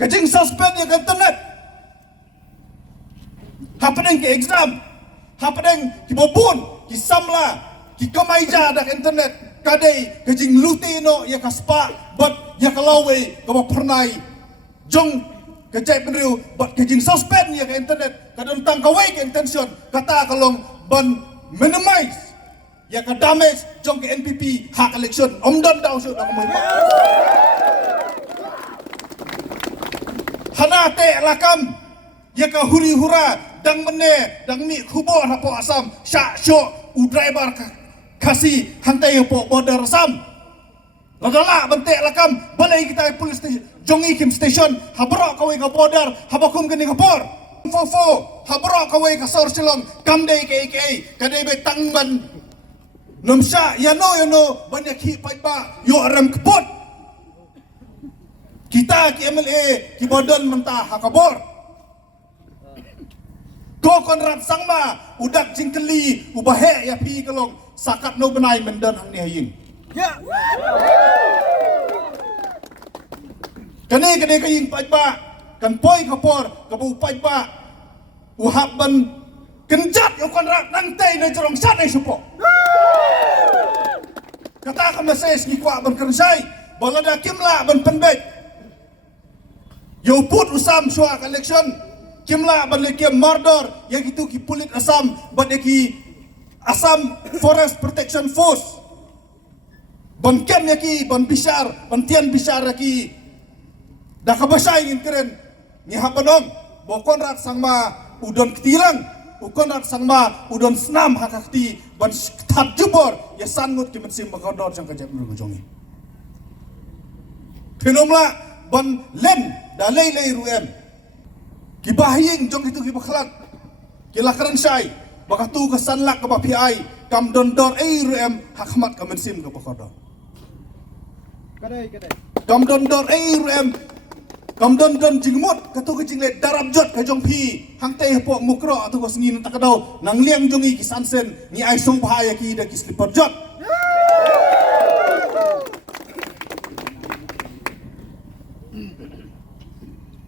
kajing suspend ya internet. Hapedeng ke exam, hapedeng ki bobun, ki samla, ki kamaija dak internet. Kadai kajing lutino ya kaspa, but ya kalawe kama pernai. Jong kajai penriu, but kajing suspend ya ke internet. Kadang tangkawai ke intention, kata kalong ban minimize. Ya ka damage jong ke NPP hak election. Omdon daw syut ako mo. Hanate lakam ya ka huri hura dang mene dang mi khubor hapo asam syak syok u driver kasi hantai po border asam ladala bentek lakam balai kita police station jongi kim station habro kawai ka border habakum kini kapor fofo habro kawai ka sor silong kamdei ke kadai be tangban nomsya yano banyak hi paiba yo aram kepot kita ki MLA ki badan mentah hakabor ko konrad sangma udak jingkeli ubahe ya pi kalong sakat no benai mendan hang ni hayin ya kane kaying paiba kan poi kapor kabu paiba uhab ban kenjat yo konrad nang tei na jorong sat ai supo kata ka message ni kwa ban kersai balada kimla ban penbet yo put usam syua election kimla ban lekiem mardor yang itu ki pulit asam ban ki asam forest protection force ban kem yaki ban bishar ban tian bishar yaki dah kabasai ingin keren ni hapanong bokon rat sangma udon ketilang ukon rat sangma udon senam hakakti ban tat jubor ya sangut ki mensim bakodor sang kajap mergojongi fenomla ban len dalai ruem ki bahing jong itu ki bakhalat ki lakaran syai bakatu ke sanlak ke PI kam dondor ruem hakmat ka mensim ke bakodor kadai kam dondor ruem kam dondon jingmut katu ke jingle darab jot ka jong pi hang tei po mukro atu ko sngin takadau nang liang jongi ki sansen ni ai song bahaya ki da ki slipper jot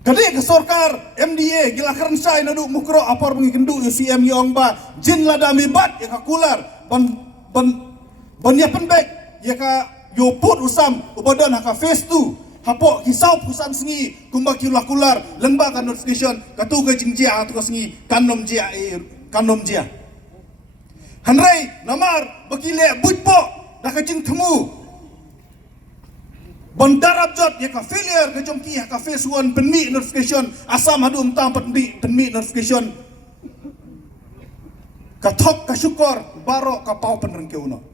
kadai ke sorkar MDA gilakaran sai nadu mukro apor mengikendu UCM yong ba jin lada mibat ya kakular ban ya penbek ya ka yo put usam ubadan haka phase 2 hapo kisau pusan sengi kumba kiulakular lengba kan notification katu ke jingjia atu sengi kanom jia hanrei namar bakile butpo nakajing temu bandarab jot ya ka failure ke jongki ka phase 1 penmi notification asam hadu umtam penmi notification ka thok ka syukur baro ka pau penreng ke uno